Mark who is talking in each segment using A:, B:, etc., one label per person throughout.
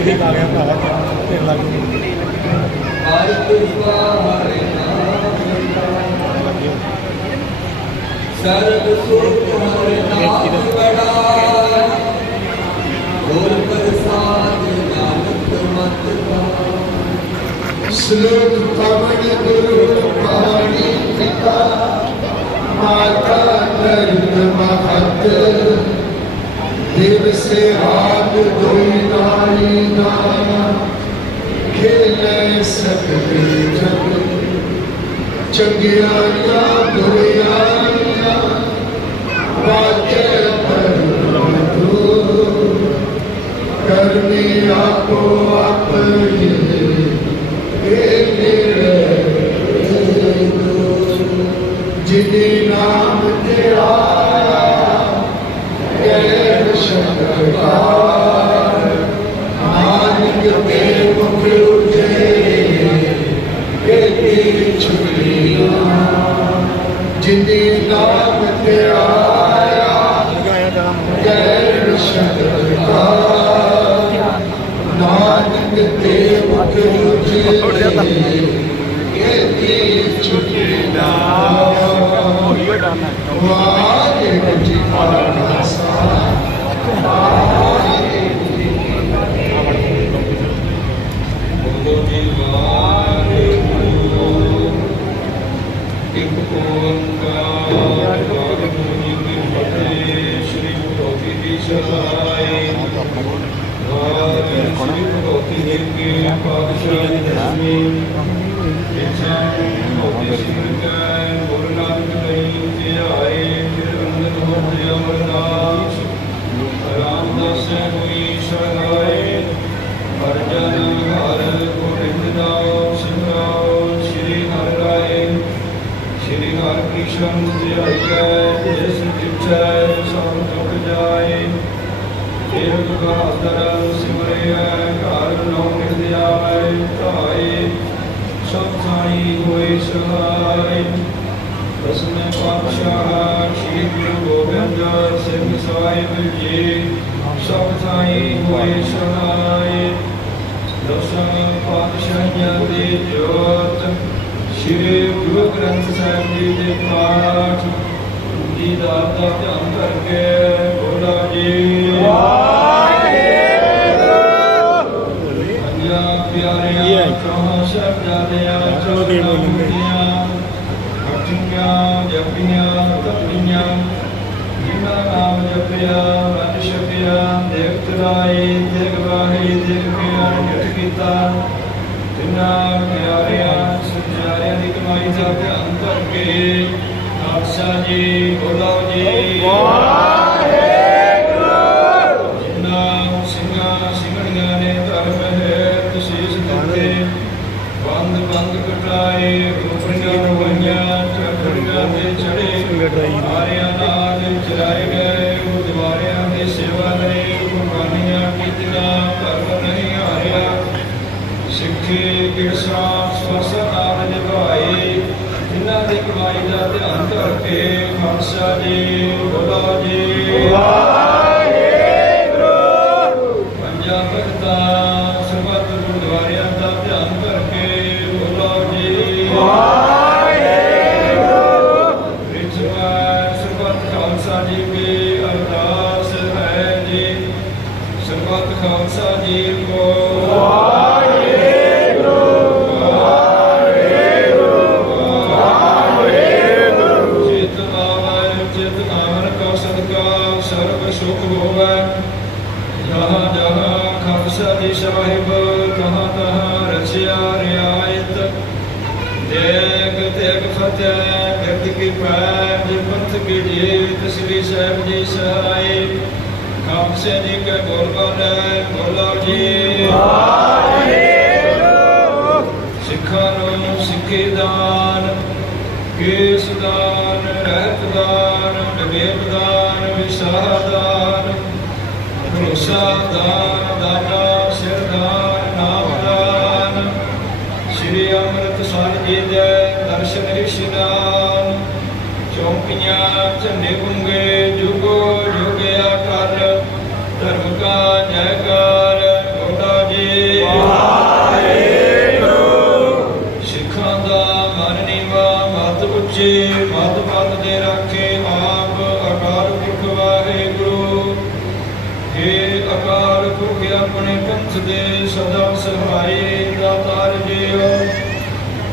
A: ਠੀਕ ਆ ਗਿਆ ਭਰਾਵਾ ਤੇਰੇ ਲੱਗ ਗਈ
B: ਸਰਬ ਸੁਖ ਹਰਿ ਨਾਮ ਬੜਾ ਗੁਰ ਪ੍ਰਸਾਦ ਨਾਨਕ ਮਤ
C: ਸ਼ਲੋਕ ਪਵਨ ਗੁਰੂ ਪਾਣੀ ਪਿਤਾ ਮਾਤਾ ਨਰਨ ਮਹਤ ਦੇਵ ਸੇ ਆਪ ਦੋਈ ਨਾਰੀ ਨਾ ਖੇਲੇ ਸਕਲੇ ਜਗ ਚੰਗਿਆਈਆਂ ਬੁਰੀਆਈਆਂ ਵਾਜੇ ਪਰਮਤੂ ਕਰਨੀ ਆਪੋ ਆਪਣੀ ਇਹ ਨਾਨਕ ਤੇ ਮੁਖ ਉਜੇ ਇਹ ਛੁਟੀਆਂ
A: ਹੋਈ
C: ਵਾਹਿਗੁਰੂ ਜੀ ਕਾ ਖਾਲਸਾ
B: ਵਾਹਿਗੁਰੂ ਜੀ ਕੀ ਫਤਿਹ ਸ੍ਰੀ ਗੁਰੂ ਜੀ ਸਹਾਈ ਵਾਹਿਗੁਰੂ ਸ੍ਰੀ ਗੁਰੂ ਜੀ ਕੀ ਪਾਤਸ਼ਾਹ ਜੀ ਗੁਰੂ ਜੀ ਆਏ ਫਿਰ ਕ੍ਰਿਸ਼ਨ ਧਿਆਈਐ ਜਿਸ ਜਿਛੈ ਸਭ ਦੁਖ ਜਾਏ ਫਿਰ ਦੁਖਾਦਰ ਸਿਮਰਿਆ ਘਰ ਨੋ ਨਿਰਦ ਆਵੇ ਧਾਏ ਸਭ ਸਾਈ ਹੋਏ ਸਹਾਈ ਦਸਵੇਂ ਪਾਤਸ਼ਾਹ ਸ਼੍ਰੀ ਗੁਰੂ ਗੋਬਿੰਦ ਸਿੰਘ ਸਾਹਿਬ ਜੀ ਸਭ ਸਾਈ ਹੋਏ ਸਹਾਈ ਦਸਵੇਂ ਪਾਤਸ਼ਾਹਾਂ ਦੀ ਜੋਤ ਸ਼੍ਰੀ ਗੁਰੂ ਗ੍ਰੰਥ ਸਾਹਿਬ ਜੀ ਦੇ ਪਾਠ ਦੀ ਦਾਤ ਦਾ ਧਿਆਨ ਕਰਕੇ ਬੋਲਾ ਜੀ ਪੰਜਾਂ ਪਿਆਰਿਆਂ ਚੌਹਾਂ ਸਾਹਿਬਜ਼ਾਦਿਆਂ
A: ਚਲੋ ਦੇ
B: ਜਪੀਆਂ ਤਪੀਆਂ ਜਿਨ੍ਹਾਂ ਨਾਮ ਜਪਿਆ ਰਜ ਛਕਿਆ ਦੇਖਤ ਰਾਏ ਦੇਖ ਵਾਹੀ ਦੇਖ ਪਿਆ ਨਿਠ ਕੀਤਾ ਤਿੰਨਾਂ ਪਿਆਰਿਆਂ ਸੁਜਾਰਿਆਂ ਦੀ ਕਮਾਈ ਦਾ ਧਿਆਨ ਕਰਕੇ ਆਸਾ ਜੀ ਬੋਲੋ ਜੀ ਜਿਨ੍ਹਾਂ ਸਿੰਘਣੀਆਂ ਨੇ ਧਰਮ ਹੈ ਤਸੀਸ ਦਿੱਤੇ ਬੰਦ ਬੰਦ ਕਟਾਏ ਰੂਪੜੀਆਂ ਰਵਾਈਆਂ ਚੜ੍ਹੜੀਆਂ ਤੇ ਚੜੇ। ਆਰਿਆਂ ਨਾਲ ਚਰਾਏ ਗਏ ਉਹ ਦੀਵਾਰਿਆਂ ਦੀ ਸੇਵਾ ਲਈ ਕੁਰਬਾਨੀਆਂ ਕੀਤੀਆਂ ਧਰਮ ਨਹੀਂ ਹਾਰਿਆ। ਸਿੱਖੇ ਕਿਰਸਾ ਸਵਸ ਨਾਲ ਨਿਭਾਏ ਜਿਨ੍ਹਾਂ ਦੀ ਕਮਾਈ ਦਾ ਧਿਆਨ ਕਰਕੇ ਖਾਲਸਾ ਜੀ ਬੋਲੋ ਜੀ। ਪੰਜਾਂ ਜਹਾਂ ਜਹਾਂ ਖਾਲਸਾ ਜੀ ਸਾਹਿਬ ਕਹਾਂ ਤਹਾਂ ਰਚਿਆ ਰਿਆਇਤ ਦੇਖ ਤੇਗ ਫਤਿਹ ਜਗਤ ਕੀ ਪੈਰ ਜੇ ਕੀ ਜੀਤ ਸ੍ਰੀ ਸਾਹਿਬ ਜੀ ਸਹਾਈ ਖਾਲਸੇ ਜੀ ਕੇ ਬੋਲ ਬੋਲੇ ਬੋਲੋ ਜੀ ਸਿੱਖਾਂ ਨੂੰ ਸਿੱਖੀ ਦਾਨ ਕੇਸ ਦਾਨ ਰਹਿਤ ਦਾਨ ਵਿਵੇਕ ਦਾਨ ਵਿਸਾਹ ਦਾਨ ਭਰੋਸਾ ਦਾਨ ਦਾਤਾ ਸਿਰਦਾਨ ਨਾਮਦਾਨ ਸ੍ਰੀ ਅੰਮ੍ਰਿਤਸਰ ਜੀ ਦੇ ਦਰਸ਼ਨ ਇਸ਼ਨਾਨ ਚੌਂਕੀਆਂ ਝੰਡੇ ਗੁੰਗੇ ਜੁਗੋ ਜੁਗਿਆ ਕਰ ਧਰਮ ਕਾ ਜੈਕਾਰ ਗੋਡਾ ਜੀ ਸਿੱਖਾਂ ਦਾ ਮਨ ਨੀਵਾ ਮਤ ਉੱਚੇ ਮਤ ਪਦ ਦੇ ਰਾਖੇ ਆਪ ਅਕਾਲ ਪੁਰਖ ਵਾਹਿਗੁਰੂ हे ਅਕਾਲ ਪੁਰਖ ਆਪਣੇ ਪੰਥ ਦੇ ਸਦਾ ਸਹਾਈ ਦਾਤਾਰ ਜੀਓ।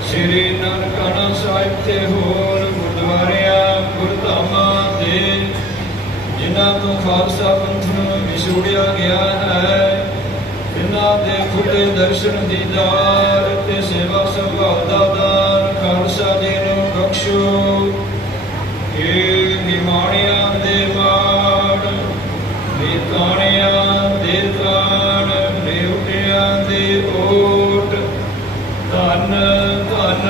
B: ਸ੍ਰੀ ਨਾਨਕਾਣਾ ਸਾਹਿਬ ਤੇ ਹੋਰ ਗੁਰਦੁਆਰਿਆਂ, ਗੁਰਧਾਮਾਂ ਦੇ ਜਿਨ੍ਹਾਂ ਤੋਂ ਖਾਲਸਾ ਪੰਥ ਨੂੰ ਵਿਛੋੜਿਆ ਗਿਆ ਹੈ ਇਹਨਾਂ ਦੇ ਖੁੱਲੇ ਦਰਸ਼ਨ ਦੀਦਾਰ ਤੇ ਸੇਵਾ ਸੰਭਾਲ ਦਾ ਦਾਨ ਖਾਲਸਾ ਜੀ ਨੂੰ ਬਖਸ਼ੋ। ਏ ਨਿਮਾਣਿਆਂ ਦੇ ਏ ਤਾਣਿਆਂ ਦੇ ਤਾਣ ਏ ਦੇ ਓਟ। ਧਨ ਧਨ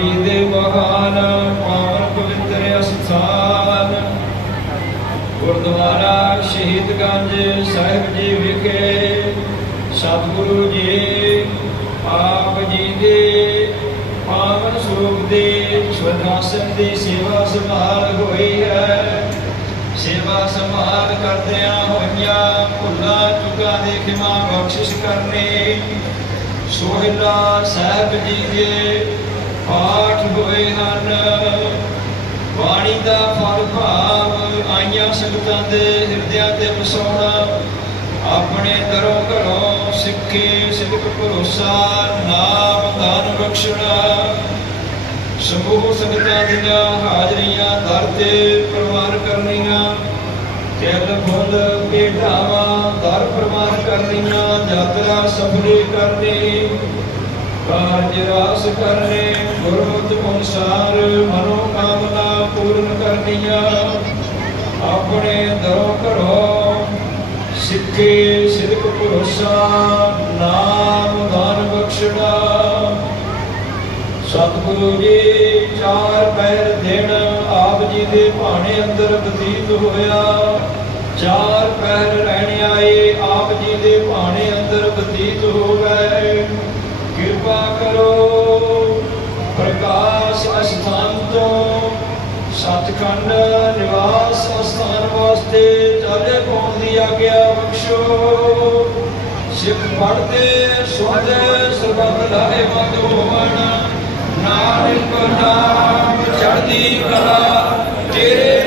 B: ਜੀ ਦੇ ਮਹਾਨ ਪਾਵਨ ਪਵਿੱਤਰ ਅਸਥਾਨ। ਗੁਰਦੁਆਰਾ ਸ਼ਹੀਦਗੰਜ ਸਾਹਿਬ ਜੀ ਵਿਖੇ ਸਤਿਗੁਰੂ ਜੀ ਆਪ ਜੀ ਦੇ ਪਾਵਨ ਸਰੂਪ ਦੇ ਸਵਦਾਸਨ ਦੀ ਸੇਵਾ ਸੰਭਾਲ ਹੋਈ ਹੈ। ਸੇਵਾ ਸੰਭਾਲ ਕਰਦਿਆਂ ਹੋਈਆਂ ਭੁੱਲਾਂ ਚੁੱਕਾਂ ਦੇ ਖਿਮਾ ਬਖਸ਼ਿਸ਼ ਕਰਨੀ। ਸੋਹਿਲਾ ਸਾਹਿਬ ਜੀ ਦੇ ਪਾਠ ਹੋਏ ਹਨ। ਬਾਣੀ ਦਾ ਫਲ ਭਾਵ ਆਈਆਂ ਸੰਗਤਾਂ ਦੇ ਹਿਰਦਿਆਂ ਤੇ ਵਸਾਉਣਾ। ਆਪਣੇ ਦਰੋਂ ਘਰੋਂ ਸਿੱਖੇ ਸਿੱਖ ਭਰੋਸਾ, ਨਾਮ ਦਾਨ ਬਖਸ਼ਣਾ। ਸਮੂਹ ਸੰਗਤਾਂ ਦੀਆਂ ਹਾਜ਼ਰੀਆਂ ਦਰ ਤੇ ਪ੍ਰਵਾਨ ਕਰਨੀਆਂ। ਤਿਲ, ਫੁੱਲ ਭੇਟਾਵਾਂ ਦਰ ਪ੍ਰਵਾਨ ਕਰਨੀਆਂ, ਯਾਤਰਾ ਸਫਲੀ ਕਰਨੀ। ਕਾਰਜ ਰਾਸ ਕਰਨੇ ਗੁਰਮਤਿ ਅਨੁਸਾਰ ਮਨੋ ਕਾਮਨਾ ਪੂਰਨ ਕਰਨੀਆਂ। ਆਪਣੇ ਦਰੋਂ ਘਰੋਂ ਸਿੱਖੇ ਸਿਦਕ ਭਰੋਸਾ, ਨਾਮ ਦਾਨ ਬਖਸ਼ਣਾ। ਸਤਿਗੁਰੂ ਜੀ, ਚਾਰ ਪੈਰ ਦਿਨ ਆਪ ਜੀ ਦੇ ਭਾਣੇ ਅੰਦਰ ਬਤੀਤ ਹੋਇਆ। ਚਾਰ ਪੈਰ ਰਹਿਣ ਆਏ, ਆਪ ਜੀ ਦੇ ਭਾਣੇ ਅੰਦਰ ਬਤੀਤ ਹੋ ਗਏ। ਕਿਰਪਾ ਕਰੋ। ਪ੍ਰਕਾਸ਼ ਅਸਥਾਨ ਤੋਂ ਸਤਖੰਡ ਨਿਵਾਸ ਅਸਥਾਨ ਵਾਸਤੇ ਚਾਲੇ ਪਾਉਣ ਦੀ ਆਗਿਆ ਬਖਸ਼ੋ। ਸਿੱਖ ਪੜਦੇ ਸੁਣਦੇ, ਸਰਬੱਤ ਲਾਹੇ ਮੰਦ ਹੋਵਨ ਨਾਨਕ ਨਾਮ ਚੜ੍ਹਦੀ ਕਲਾ ਤੇਰੇ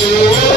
B: Thank
C: you.